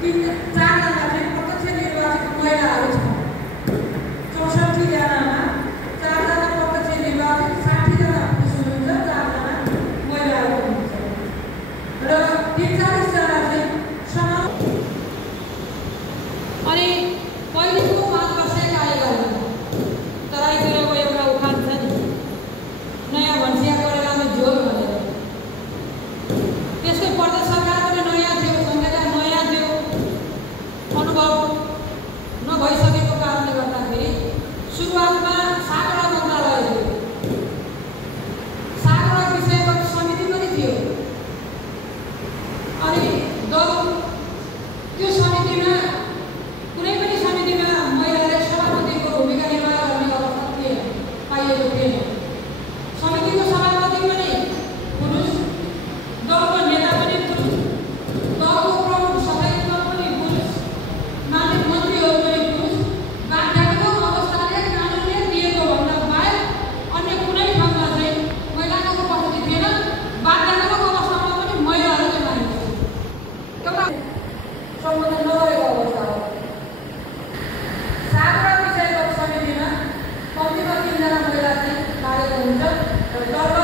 चारजना चाहिँ प्रत्यक्ष निर्वाचित महिलाहरू छन्। 64 जनामा 4 जना प्रत्यक्ष निर्वाचित, 60 जना पुरुष हुनुहुन्छ, 4 जना महिलाहरू हुनुहुन्छ र 43 जना चाहिँ समान। अनि पहिलेको 5 वर्ष कार्यकालमा तराईतिरको एउटा उखान छ नि, नयाँ भन्छिया करेलामा झोल भनेर। त्यसको प्रदेश सरकार पनि नयाँ थियो, संहिता नयाँ थियो, अनुभव नभइसकेको कारणले गर्दाखेरि सुरुवातमा सागरा मन्त्रालय थियो, सागरा विषयगत समिति पनि थियो। अनि दल त्यो समितिमा कुनै पनि समितिमा महिलाले सभापतिको भूमिका निर्वाह गर्ने अवस्था थिएन, पाइएको थिएन। समितिको सभापति पनि पुरुष, दलको नेता पनि पुरुष, दलको प्रमुख सदस्य पनि पुरुष, माननीय मन्त्रीहरू पनि पुरुष। बाध्यताको अवस्थाले कानुनले दिएको भन्दा बाहेक अन्य कुनै ठाउँमा चाहिँ महिलाको उपस्थिति थिएन। बाध्यताको अवस्थामा पनि महिलाहरूले मानिन्छ, एउटा सम्बोधन नगरेको अवस्था हो। सागरा विषयगत समितिमा कम्तीमा 3 जना महिला चाहिँ लागेको हुन्छ र दल